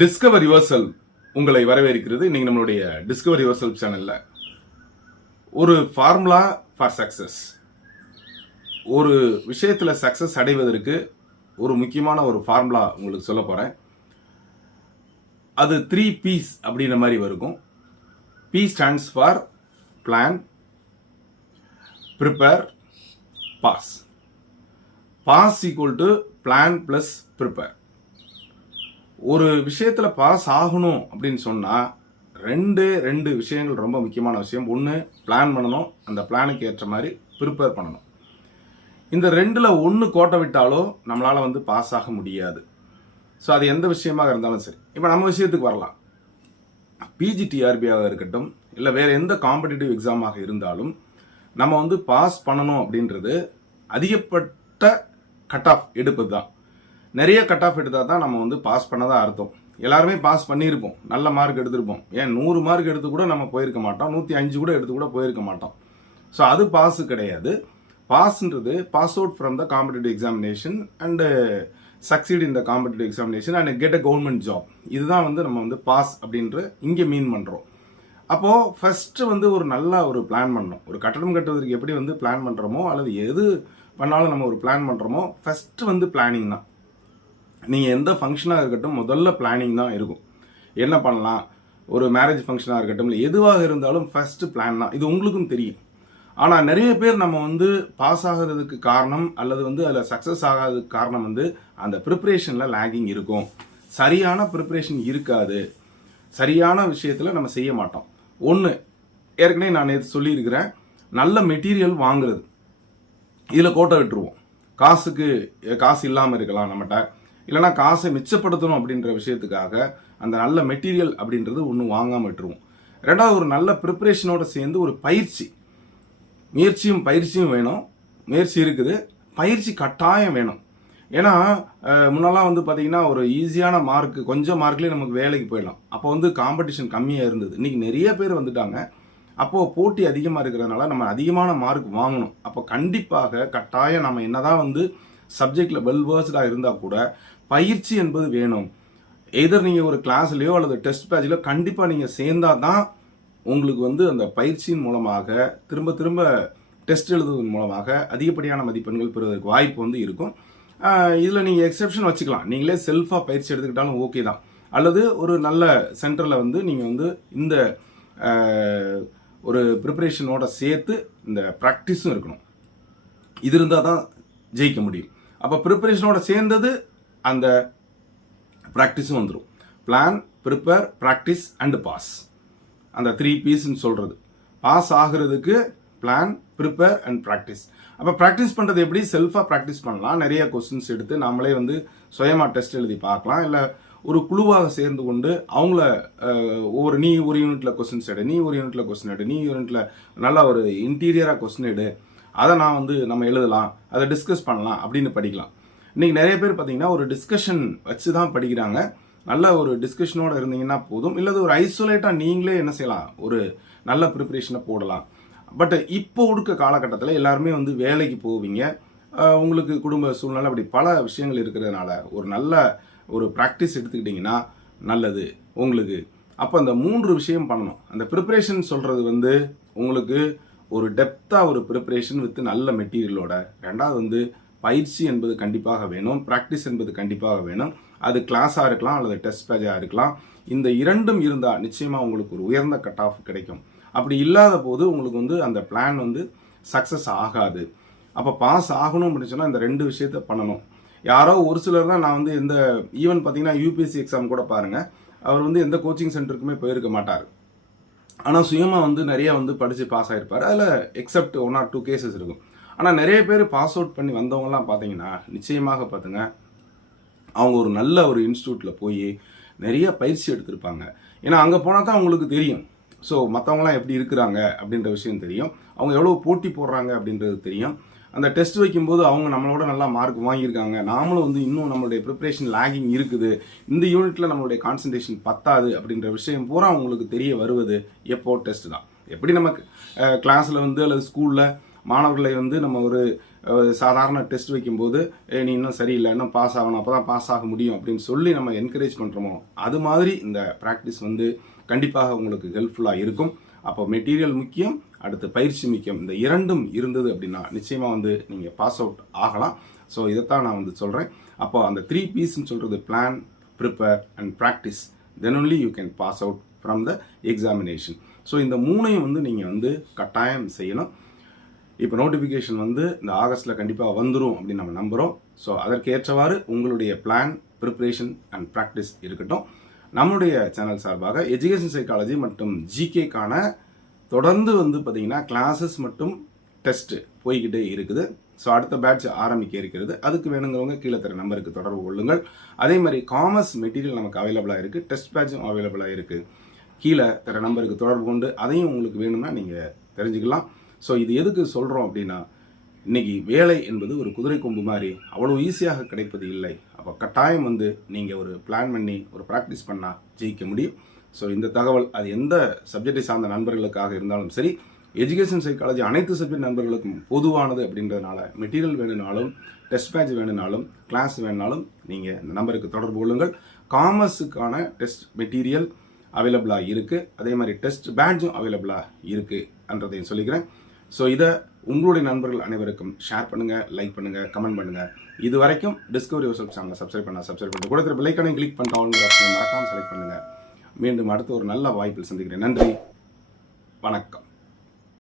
Discover yourself உங்களை வரவேற்கிறது. இன்னைக்கு நம்மளுடைய டிஸ்கவர் யுவர்செல்ஃப் சேனல்ல ஒரு ஃபார்முலா ஃபார் சக்சஸ், ஒரு விஷயத்துல சக்சஸ் அடைவதற்கு ஒரு முக்கியமான ஒரு ஃபார்முலா உங்களுக்கு சொல்ல போறேன். அது 3 P's அப்படின்ற மாதிரி இருக்கும். P stands for plan, prepare, pass. Pass equal to plan plus prepare. ஒரு விஷயத்துல பாஸ் ஆகணும் அப்படின்னு சொன்னா ரெண்டு விஷயங்கள் ரொம்ப முக்கியமான விஷயம். ஒன்று, பிளான் பண்ணணும், அந்த பிளானுக்கு ஏற்ற மாதிரி ப்ரிப்பேர் பண்ணணும். இந்த ரெண்டுல ஒன்று கோட்டை விட்டாலோ நம்மளால பாஸ் ஆக முடியாது. ஸோ அது எந்த விஷயமாக இருந்தாலும் சரி. இப்போ நம்ம விஷயத்துக்கு வரலாம். பிஜிடிஆர்பியாக இருக்கட்டும், இல்லை வேற எந்த காம்படிட்டிவ் எக்ஸாமாக இருந்தாலும் நம்ம பாஸ் பண்ணணும் அப்படின்றது அதிகப்பட்ட கட் ஆஃப் எடுப்பது தான். நிறைய கட் ஆஃப் எடுத்தால் தான் நம்ம பாஸ் பண்ணதான் அர்த்தம். எல்லாருமே பாஸ் பண்ணியிருப்போம், நல்ல மார்க் எடுத்திருப்போம். ஏன் 100 மார்க் எடுத்து கூட நம்ம போயிருக்க மாட்டோம், 105 கூட எடுத்து கூட போயிருக்க மாட்டோம். ஸோ அது பாஸ் கிடையாது. பாஸ்ன்றது pass out from the competitive examination and succeed in the competitive examination and get a government job. இதுதான் நம்ம பாஸ் அப்படின்ற இங்கே மீன் பண்ணுறோம். அப்போ ஃபர்ஸ்ட் ஒரு நல்ல ஒரு பிளான் பண்ணணும். ஒரு கட்டடம் கட்டுவதற்கு எப்படி பிளான் பண்ணுறோமோ, அல்லது எது பண்ணாலும் நம்ம ஒரு பிளான் பண்ணுறோமோ, ஃபர்ஸ்ட் பிளானிங் தான். நீங்கள் எந்த ஃபங்க்ஷனாக இருக்கட்டும், முதல்ல பிளானிங் தான் இருக்கும். என்ன பண்ணலாம், ஒரு மேரேஜ் ஃபங்க்ஷனாக இருக்கட்டும், இல்லை எதுவாக இருந்தாலும் ஃபர்ஸ்ட் பிளான் தான். இது உங்களுக்கும் தெரியும். ஆனால் நிறைய பேர் நம்ம பாஸ் ஆகிறதுக்கு காரணம் அல்லது அதில் சக்ஸஸ் ஆகாததுக்கு காரணம் அந்த ப்ரிப்பரேஷனில் லேகிங் இருக்கும். சரியான ப்ரிப்பரேஷன் இருக்காது. சரியான விஷயத்தில் நம்ம செய்ய மாட்டோம். ஒன்று, ஏற்கனவே நான் நேற்று சொல்லியிருக்கிறேன், நல்ல மெட்டீரியல் வாங்குறது. இதில் கோட்டை விட்டுருவோம். காசு இல்லாமல் இருக்கலாம் நம்மகிட்ட, இல்லைனா காசை மிச்சப்படுத்தணும் அப்படின்ற விஷயத்துக்காக அந்த நல்ல மெட்டீரியல் அப்படின்றது ஒன்றும் வாங்காமல் விட்டுருவோம். ரெண்டாவது, ஒரு நல்ல ப்ரிப்பரேஷனோட சேர்ந்து ஒரு பயிற்சியும் வேணும். முயற்சி இருக்குது, பயிற்சி கட்டாயம் வேணும். ஏன்னா முன்னெல்லாம் பார்த்தீங்கன்னா ஒரு ஈஸியான மார்க், கொஞ்சம் மார்க்லேயே நமக்கு வேலைக்கு போயிடலாம். அப்போ காம்படிஷன் கம்மியாக இருந்தது. இன்னைக்கு நிறைய பேர் வந்துட்டாங்க. அப்போது போட்டி அதிகமாக இருக்கிறதுனால நம்ம அதிகமான மார்க் வாங்கணும். அப்போ கண்டிப்பாக கட்டாயம் நம்ம என்னதான் சப்ஜெக்டில் வெல் வேர்ஸ்டாக இருந்தால் கூட பயிற்சி என்பது வேணும். எதர் நீங்கள் ஒரு கிளாஸ்லையோ அல்லது டெஸ்ட் பேட்ச்லையோ கண்டிப்பாக நீங்கள் சேர்ந்தால் தான் உங்களுக்கு அந்த பயிற்சியின் மூலமாக திரும்ப டெஸ்ட் எழுதுவதன் மூலமாக அதிகப்படியான மதிப்பெண்கள் பெறுவதற்கு வாய்ப்பு இருக்கும். இதில் நீங்கள் எக்ஸெப்ஷன் வச்சுக்கலாம். நீங்களே செல்ஃபாக பயிற்சி எடுத்துக்கிட்டாலும் ஓகே தான். அல்லது ஒரு நல்ல சென்டரில் நீங்கள் இந்த ஒரு ப்ரிப்பரேஷனோட சேர்த்து இந்த ப்ராக்டிஸும் இருக்கணும். இது இருந்தால் தான் ஜெயிக்க முடியும். அப்போ ப்ரிப்பரேஷனோட சேர்ந்தது அந்த ப்ராக்டிஸும் வந்துடும். Plan, prepare, practice and pass. அந்த 3 P's சொல்றது. பாஸ் ஆகிறதுக்கு பிளான், ப்ரிப்பேர் அண்ட் ப்ராக்டிஸ். அப்போ ப்ராக்டிஸ் பண்ணுறது எப்படி? செல்ஃபாக ப்ராக்டிஸ் பண்ணலாம். நிறைய கொஸ்டின்ஸ் எடுத்து நாமளே சுயமாக டெஸ்ட் எழுதி பார்க்கலாம். இல்லை ஒரு குழுவாக சேர்ந்து கொண்டு அவங்கள நீ ஒரு யூனிட்ல கொஸ்டின்ஸ் எடு, நீ ஒரு யூனிட்ல கொஸ்டின் எடு, நீ யூனிட்ல நல்லா ஒரு இன்டீரியராக கொஸ்டின் எடு, அதை நான் நம்ம எழுதலாம், அதை டிஸ்கஸ் பண்ணலாம் அப்படின்னு படிக்கலாம். இன்னைக்கு நிறைய பேர் பார்த்தீங்கன்னா ஒரு டிஸ்கஷன் வச்சு தான் படிக்கிறாங்க. நல்ல ஒரு டிஸ்கஷனோட இருந்தீங்கன்னா போதும். இல்லது ஒரு ஐசோலேட்டாக நீங்களே என்ன செய்யலாம், ஒரு நல்ல ப்ரிப்பரேஷனை போடலாம். பட் இப்போ இருக்க காலகட்டத்தில் எல்லாருமே வேலைக்கு போவீங்க. உங்களுக்கு குடும்ப சூழ்நிலை அப்படி பல விஷயங்கள் இருக்கிறதுனால ஒரு நல்ல ஒரு ப்ராக்டிஸ் எடுத்துக்கிட்டிங்கன்னா நல்லது உங்களுக்கு. அப்போ அந்த 3 விஷயம் பண்ணணும். அந்த ப்ரிப்பரேஷன் சொல்கிறது உங்களுக்கு ஒரு டெப்த்தாக ஒரு ப்ரிப்பரேஷன் வித் நல்ல மெட்டீரியலோட. ரெண்டாவது பயிற்சி என்பது கண்டிப்பாக வேணும், ப்ராக்டிஸ் என்பது கண்டிப்பாக வேணும். அது கிளாஸாக இருக்கலாம் அல்லது டெஸ்ட் பேஜாக இருக்கலாம். இந்த இரண்டும் இருந்தால் நிச்சயமாக உங்களுக்கு ஒரு உயர்ந்த கட் ஆஃப் கிடைக்கும். அப்படி இல்லாத போது உங்களுக்கு அந்த பிளான் சக்ஸஸ் ஆகாது. அப்போ பாஸ் ஆகணும் அப்படின்னு சொன்னால் இந்த 2 விஷயத்த பண்ணணும். யாரோ ஒரு சிலர் தான், நான் இந்த ஈவன் பார்த்தீங்கன்னா யூபிஎஸ்சி எக்ஸாம் கூட பாருங்கள், அவர் எந்த கோச்சிங் சென்டருக்குமே போயிருக்க மாட்டார். ஆனால் சுயமாக நிறைய படித்து பாஸ் ஆகிருப்பார். அதில் எக்ஸப்ட் 1 or 2 கேசஸ் இருக்கும். ஆனால் நிறைய பேர் பாஸ் அவுட் பண்ணி வந்தவங்கலாம் பார்த்தீங்கன்னா நிச்சயமாக பார்த்துங்க, அவங்க ஒரு நல்ல ஒரு இன்ஸ்டியூட்டில் போய் நிறைய பயிற்சி எடுத்திருப்பாங்க. ஏன்னா அங்கே போனால் தான் அவங்களுக்கு தெரியும். ஸோ மற்றவங்களாம் எப்படி இருக்கிறாங்க அப்படின்ற விஷயம் தெரியும். அவங்க எவ்வளோ போட்டி போடுறாங்க அப்படின்றது தெரியும். அந்த டெஸ்ட் வைக்கும்போது அவங்க நம்மளோட நல்லா மார்க் வாங்கியிருக்காங்க, நாமளும் இன்னும் நம்மளுடைய ப்ரிப்பரேஷன் லேகிங் இருக்குது, இந்த யூனிட்டில் நம்மளுடைய கான்சன்ட்ரேஷன் பத்தாது அப்படின்ற விஷயம் பூரா அவங்களுக்கு தெரிய வருவது எப்போ? டெஸ்ட் தான். எப்படி நம்ம கிளாஸில் அல்லது ஸ்கூலில் மாணவர்களை நம்ம ஒரு சாதாரண டெஸ்ட் வைக்கும்போது நீ இன்னும் சரியில்லை, இன்னும் பாஸ் ஆகணும், அப்போ தான் பாஸ் ஆக முடியும் அப்படின்னு சொல்லி நம்ம என்கரேஜ் பண்ணுறோமோ அது மாதிரி இந்த ப்ராக்டிஸ் வந்து கண்டிப்பாக உங்களுக்கு ஹெல்ப்ஃபுல்லாக இருக்கும். அப்போ மெட்டீரியல் முக்கியம், அடுத்து பயிற்சி முக்கியம். இந்த இரண்டும் இருந்தது அப்படின்னா நிச்சயமாக வந்து நீங்கள் பாஸ் அவுட் ஆகலாம். ஸோ இதைத்தான் நான் வந்து சொல்கிறேன். அப்போ அந்த 3 Psன்னு சொல்கிறது plan, prepare and practice, then only you can pass out from the examination. So இந்த 3ஐயும் வந்து நீங்கள் வந்து கட்டாயம் செய்யணும். இப்போ நோட்டிஃபிகேஷன் வந்து இந்த ஆகஸ்ட்டில் கண்டிப்பாக வந்துடும் அப்படின்னு நம்ம நம்புகிறோம். ஸோ அதற்கேற்றவாறு உங்களுடைய பிளான், ப்ரிப்பரேஷன் அண்ட் ப்ராக்டிஸ் இருக்கட்டும். நம்மளுடைய சேனல் சார்பாக எஜுகேஷன் சைக்காலஜி மற்றும் ஜிகேக்கான தொடர்ந்து வந்து பார்த்தீங்கன்னா கிளாஸஸ் மற்றும் டெஸ்ட் போய்கிட்டே இருக்குது. ஸோ அடுத்த பேட்ச் ஆரம்பிக்க இருக்கிறது. அதுக்கு வேணுங்கிறவங்க கீழே தர நம்பருக்கு தொடர்பு கொள்ளுங்கள். அதே மாதிரி காமர்ஸ் மெட்டீரியல் நமக்கு அவைலபிளாக இருக்குது, டெஸ்ட் பேட்சும் அவைலபிளாக இருக்குது. கீழே தர நம்பருக்கு தொடர்பு கொண்டு அதையும் உங்களுக்கு வேணும்னா நீங்கள் தெரிஞ்சுக்கலாம். ஸோ இது எதுக்கு சொல்கிறோம் அப்படின்னா, இன்னைக்கு வேலை என்பது ஒரு குதிரை கொம்பு மாதிரி அவ்வளோ ஈஸியாக கிடைப்பது இல்லை. அப்போ கட்டாயம் வந்து நீங்கள் ஒரு பிளான் பண்ணி ஒரு ப்ராக்டிஸ் பண்ணால் ஜெயிக்க முடியும். ஸோ இந்த தகவல் அது எந்த சப்ஜெக்டை சார்ந்த நண்பர்களுக்காக இருந்தாலும் சரி, எஜுகேஷன் சைக்காலஜி அனைத்து சப்ஜெக்ட் நண்பர்களுக்கும் பொதுவானது அப்படின்றதுனால மெட்டீரியல் வேணும்னாலும், டெஸ்ட் பேட்ச் வேணும்னாலும், கிளாஸ் வேணும்னாலும் நீங்கள் இந்த நம்பருக்கு தொடர்பு கொள்ளுங்கள். காமர்ஸுக்கான டெஸ்ட் மெட்டீரியல் அவைலபிளாக இருக்குது, அதே மாதிரி டெஸ்ட் பேட்சும் அவைலபிளாக இருக்குன்றதையும் சொல்லிக்கிறேன். ஸோ இதை உங்களுடைய நண்பர்கள் அனைவருக்கும் ஷேர் பண்ணுங்கள், லைக் பண்ணுங்கள், கமெண்ட் பண்ணுங்கள். இது வரைக்கும் டிஸ்கவரி யுவர்செல்ஃப் சேனலை சப்ஸ்கிரைப் பண்ணி கொடுத்துரு பெல் ஐகானை கிளிக் பண்ணிட்டு ஆல்ங்கிற ஆப்ஷனை மறக்காமல் செலக்ட் பண்ணுங்கள். மீண்டும் அடுத்த ஒரு நல்ல வாய்ப்பில் சந்திக்கிறேன். நன்றி, வணக்கம்.